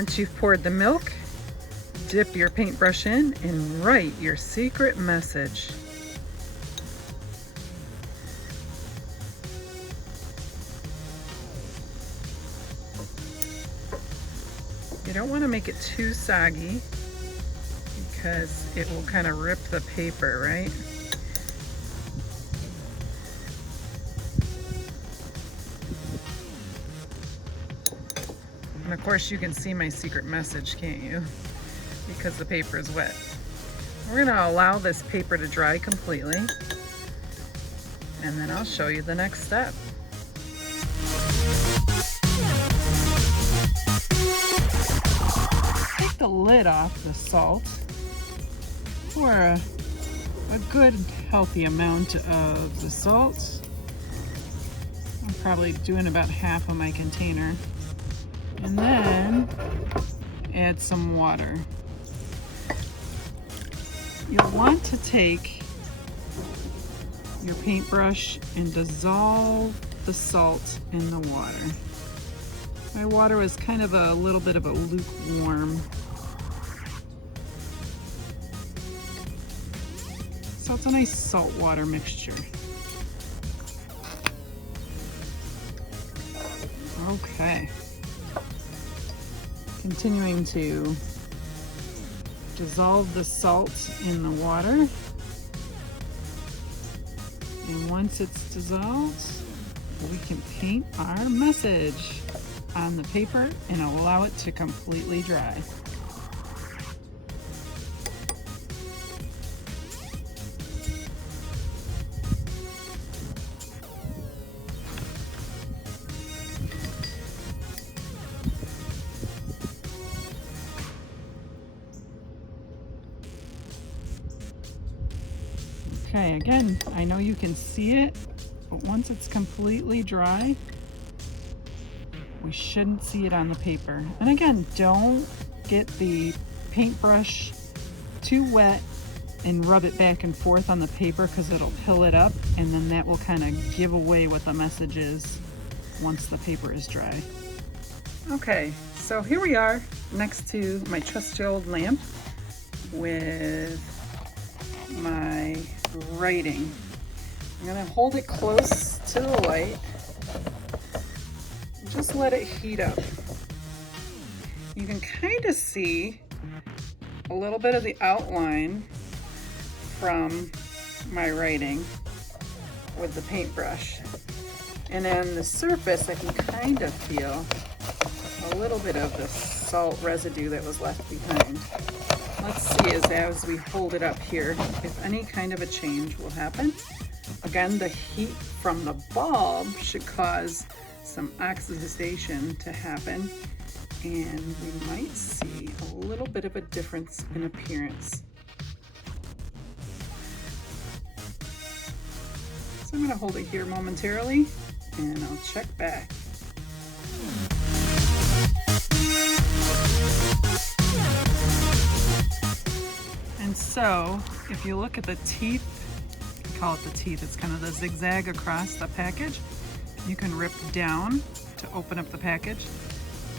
Once you've poured the milk, dip your paintbrush in and write your secret message. You don't want to make it too soggy because it will kind of rip the paper, right? And of course you can see my secret message, can't you? Because the paper is wet. We're going to allow this paper to dry completely, and then I'll show you the next step. Take the lid off the salt for a good healthy amount of the salt. I'm probably doing about half of my container. And then add some water. You'll want to take your paintbrush and dissolve the salt in the water. My water was kind of a little bit of a lukewarm. So it's a nice salt water mixture. Okay. Continuing to dissolve the salt in the water. And once it's dissolved, we can paint our message on the paper and allow it to completely dry. Okay, again, I know you can see it, but once it's completely dry, we shouldn't see it on the paper. And again, don't get the paintbrush too wet and rub it back and forth on the paper because it'll pill it up, and then that will kind of give away what the message is once the paper is dry. Okay, so here we are next to my trusty old lamp with my writing. I'm going to hold it close to the light. Just let it heat up. You can kind of see a little bit of the outline from my writing with the paintbrush. And then the surface, I can kind of feel a little bit of the salt residue that was left behind. Let's see as we hold it up here, if any kind of a change will happen. Again, the heat from the bulb should cause some oxidation to happen, and we might see a little bit of a difference in appearance. So I'm going to hold it here momentarily, and I'll check back. And so, if you look at the teeth, I call it the teeth, it's kind of the zigzag across the package. You can rip down to open up the package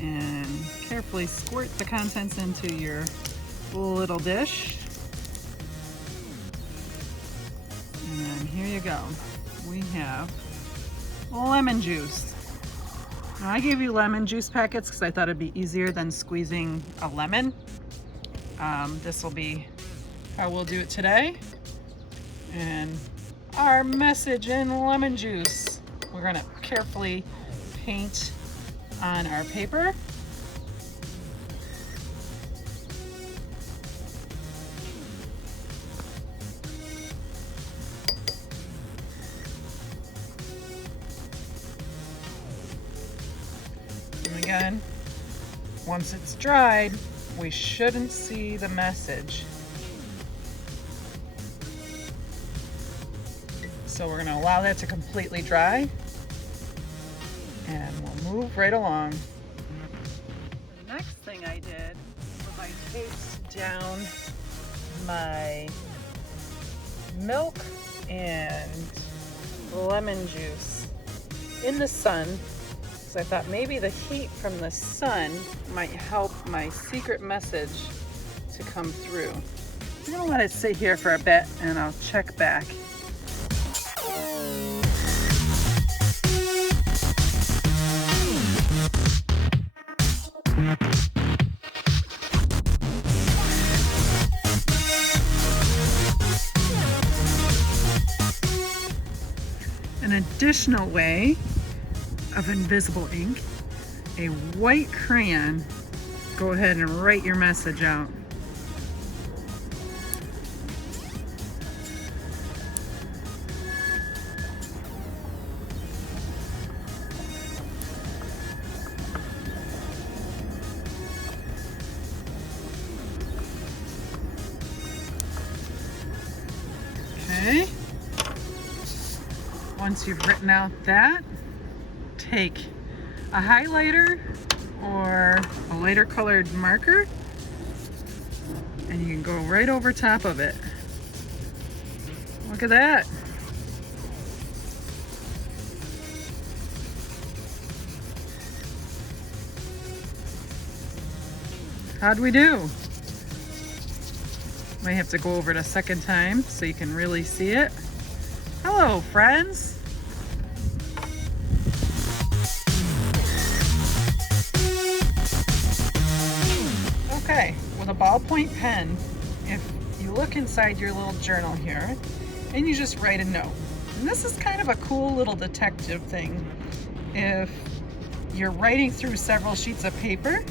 and carefully squirt the contents into your little dish. And then here you go. We have lemon juice. Now, I gave you lemon juice packets because I thought it'd be easier than squeezing a lemon. This will be how we'll do it today. And our message in lemon juice. We're going to carefully paint on our paper. And again, once it's dried, we shouldn't see the message. So we're going to allow that to completely dry, and we'll move right along. The next thing I did was I taped down my milk and lemon juice in the sun So I thought maybe the heat from the sun might help my secret message to come through. I'm gonna let it sit here for a bit and I'll check back. An additional way of invisible ink, a white crayon. Go ahead and write your message out. Okay. Once you've written out that, take a highlighter or a lighter colored marker and you can go right over top of it. Look at that. How'd we do? Might have to go over it a second time so you can really see it. Hello, friends. Okay, with a ballpoint pen, if you look inside your little journal here and you just write a note. And this is kind of a cool little detective thing. If you're writing through several sheets of paper,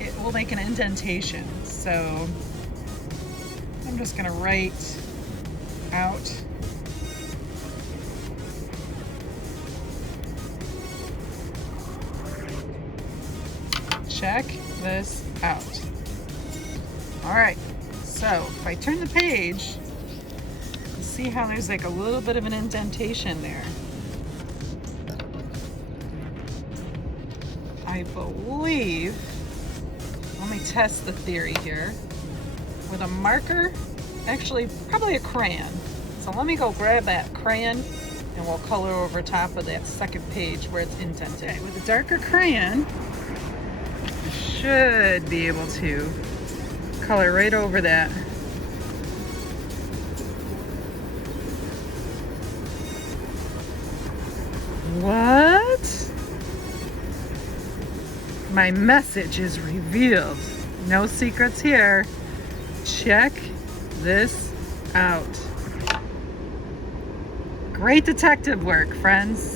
it will make an indentation. So I'm just gonna write out check this out. All right, so if I turn the page, you see how there's like a little bit of an indentation there. I believe, let me test the theory here. With a marker, actually probably a crayon. So let me go grab that crayon and we'll color over top of that second page where it's indented. Okay, with a darker crayon, you should be able to color right over that. What? My message is revealed. No secrets here. Check this out. Great detective work, friends.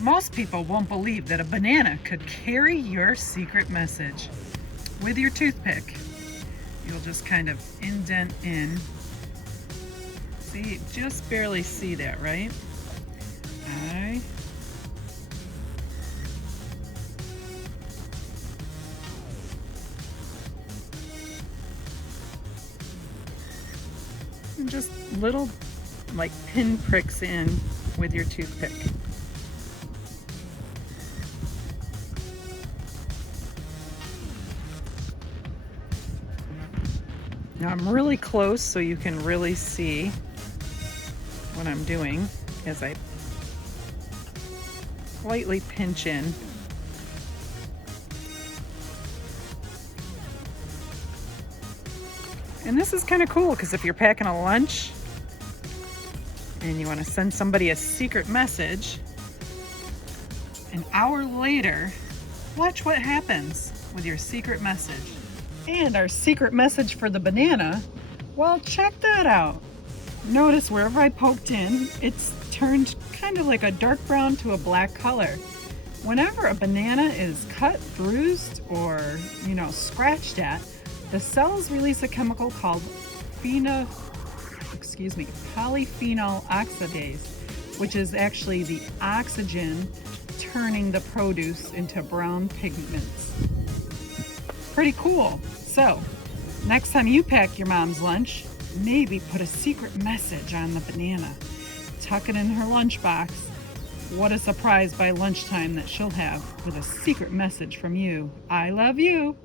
Most people won't believe that a banana could carry your secret message. With your toothpick, you'll just kind of indent in. See, just barely see that, right? And just little like pin pricks in with your toothpick. Now I'm really close so you can really see what I'm doing as I lightly pinch in. And this is kind of cool because if you're packing a lunch and you want to send somebody a secret message, an hour later, watch what happens with your secret message. And our secret message for the banana, well, check that out. Notice wherever I poked in, it's turned kind of like a dark brown to a black color. Whenever a banana is cut, bruised, or, scratched at, the cells release a chemical called polyphenol oxidase, which is actually the oxygen turning the produce into brown pigments. Pretty cool. So, next time you pack your mom's lunch, maybe put a secret message on the banana. Tuck it in her lunchbox. What a surprise by lunchtime that she'll have with a secret message from you. I love you.